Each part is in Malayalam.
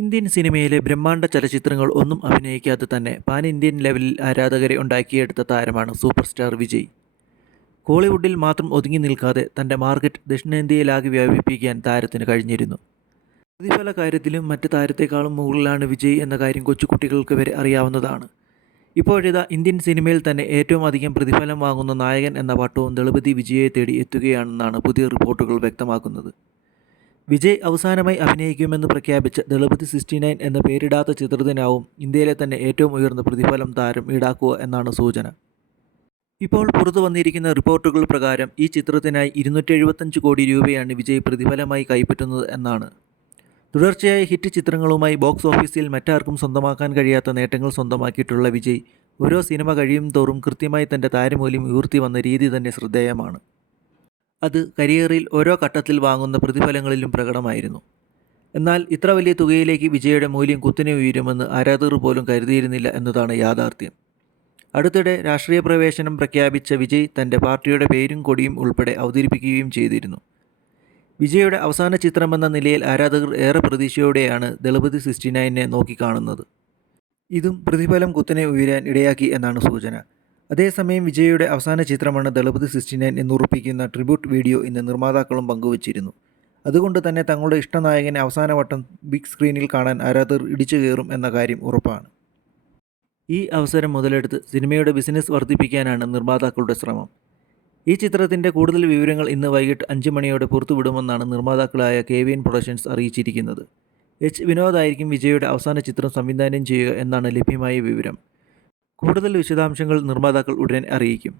ഇന്ത്യൻ സിനിമയിലെ ബ്രഹ്മാണ്ഡ ചലച്ചിത്രങ്ങൾ ഒന്നും അഭിനയിക്കാതെ തന്നെ പാൻ ഇന്ത്യൻ ലെവലിൽ ആരാധകരെ ഉണ്ടാക്കിയെടുത്ത താരമാണ് സൂപ്പർ സ്റ്റാർ വിജയ്. കോളിവുഡിൽ മാത്രം ഒതുങ്ങി നിൽക്കാതെ തന്റെ മാർക്കറ്റ് ദക്ഷിണേന്ത്യയിലാകെ വ്യാപിപ്പിക്കാൻ താരത്തിന് കഴിഞ്ഞിരുന്നു. പ്രതിഫല കാര്യത്തിലും മറ്റ് താരത്തെക്കാളും മുകളിലാണ് വിജയ് എന്ന കാര്യം കൊച്ചുകുട്ടികൾക്ക് വരെ അറിയാവുന്നതാണ്. ഇപ്പോഴിതാ ഇന്ത്യൻ സിനിമയിൽ തന്നെ ഏറ്റവും അധികം പ്രതിഫലം വാങ്ങുന്ന നായകൻ എന്ന പട്ടവും ദളപതി വിജയെ തേടി എത്തുകയാണെന്നാണ് പുതിയ റിപ്പോർട്ടുകൾ വ്യക്തമാക്കുന്നത്. വിജയ് അവസാനമായി അഭിനയിക്കുമെന്ന് പ്രഖ്യാപിച്ച ദളപതി സിക്സ്റ്റി നയൻ എന്ന പേരിടാത്ത ചിത്രത്തിനാവും ഇന്ത്യയിലെ തന്നെ ഏറ്റവും ഉയർന്ന പ്രതിഫലം താരം ഈടാക്കുക എന്നാണ് സൂചന. ഇപ്പോൾ പുറത്തു വന്നിരിക്കുന്ന റിപ്പോർട്ടുകൾ പ്രകാരം ഈ ചിത്രത്തിനായി ഇരുന്നൂറ്റി എഴുപത്തഞ്ച് കോടി രൂപയാണ് വിജയ് പ്രതിഫലമായി കൈപ്പറ്റുന്നത് എന്നാണ്. തുടർച്ചയായ ഹിറ്റ് ചിത്രങ്ങളുമായി ബോക്സ് ഓഫീസിൽ മറ്റാർക്കും സ്വന്തമാക്കാൻ കഴിയാത്ത നേട്ടങ്ങൾ സ്വന്തമാക്കിയിട്ടുള്ള വിജയ് ഓരോ സിനിമ കഴിയും തോറും കൃത്യമായി തന്റെ താരമൂല്യം ഉയർത്തി വന്ന രീതി തന്നെ ശ്രദ്ധേയമാണ്. അത് കരിയറിൽ ഓരോ ഘട്ടത്തിൽ വാങ്ങുന്ന പ്രതിഫലങ്ങളിലും പ്രകടമായിരുന്നു. എന്നാൽ ഇത്ര വലിയ തുകയിലേക്ക് വിജയുടെ മൂല്യം കുത്തിനെ ഉയരുമെന്ന് ആരാധകർ പോലും കരുതിയിരുന്നില്ല എന്നതാണ് യാഥാർത്ഥ്യം. അടുത്തിടെ രാഷ്ട്രീയ പ്രവേശനം പ്രഖ്യാപിച്ച വിജയ് തന്റെ പാർട്ടിയുടെ പേരും കൊടിയും ഉൾപ്പെടെ അവതരിപ്പിക്കുകയും ചെയ്തിരുന്നു. വിജയുടെ അവസാന ചിത്രമെന്ന നിലയിൽ ആരാധകർ ഏറെ പ്രതീക്ഷയോടെയാണ് ദളപതി സിക്സ്റ്റി നയനെ നോക്കിക്കാണുന്നത്. ഇതും പ്രതിഫലം കുത്തനെ ഉയരാൻ ഇടയാക്കി എന്നാണ് സൂചന. അതേസമയം വിജയയുടെ അവസാന ചിത്രമാണ് ദളപതി സിക്സ്റ്റി നയൻ എന്നുറപ്പിക്കുന്ന ട്രിബ്യൂട്ട് വീഡിയോ ഇന്ന് നിർമ്മാതാക്കളും പങ്കുവച്ചിരുന്നു. അതുകൊണ്ട് തന്നെ തങ്ങളുടെ ഇഷ്ടനായകനെ അവസാനവട്ടം ബിഗ് സ്ക്രീനിൽ കാണാൻ ആരാധകർ ഇടിച്ചു കയറും എന്ന കാര്യം ഉറപ്പാണ്. ഈ അവസരം മുതലെടുത്ത് സിനിമയുടെ ബിസിനസ് വർദ്ധിപ്പിക്കാനാണ് നിർമ്മാതാക്കളുടെ ശ്രമം. ഈ ചിത്രത്തിന്റെ കൂടുതൽ വിവരങ്ങൾ ഇന്ന് വൈകിട്ട് അഞ്ച് മണിയോടെ പുറത്തുവിടുമെന്നാണ് നിർമ്മാതാക്കളായ കെ വി എൻ പ്രൊഡക്ഷൻസ് അറിയിച്ചിരിക്കുന്നത്. എച്ച് വിനോദായിരിക്കും വിജയുടെ അവസാന ചിത്രം സംവിധാനം ചെയ്യുക എന്നാണ് ലഭ്യമായ വിവരം. കൂടുതൽ വിശദാംശങ്ങൾ നിർമ്മാതാക്കൾ ഉടൻ അറിയിക്കും.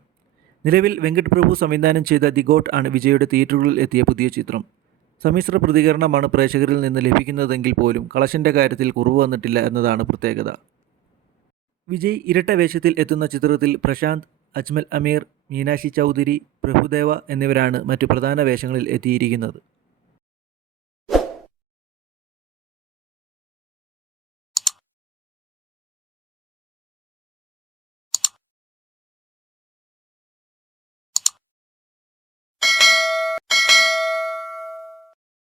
നിലവിൽ വെങ്കട്ട് പ്രഭു സംവിധാനം ചെയ്ത ദി ഗോട്ട് ആണ് വിജയുടെ തിയേറ്ററുകളിൽ എത്തിയ പുതിയ ചിത്രം. സമ്മിശ്ര പ്രതികരണമാണ് പ്രേക്ഷകരിൽ നിന്ന് ലഭിക്കുന്നതെങ്കിൽ പോലും കളക്ഷന്റെ കാര്യത്തിൽ കുറവ് വന്നിട്ടില്ല എന്നതാണ് പ്രത്യേകത. വിജയ് ഇരട്ട വേഷത്തിൽ എത്തുന്ന ചിത്രത്തിൽ പ്രശാന്ത് അജ്മൽ അമീർ മീനാക്ഷി ചൗധരി പ്രഭുദേവ എന്നിവരാണ് മറ്റു പ്രധാന വേഷങ്ങളിൽ എത്തിയിരിക്കുന്നത്.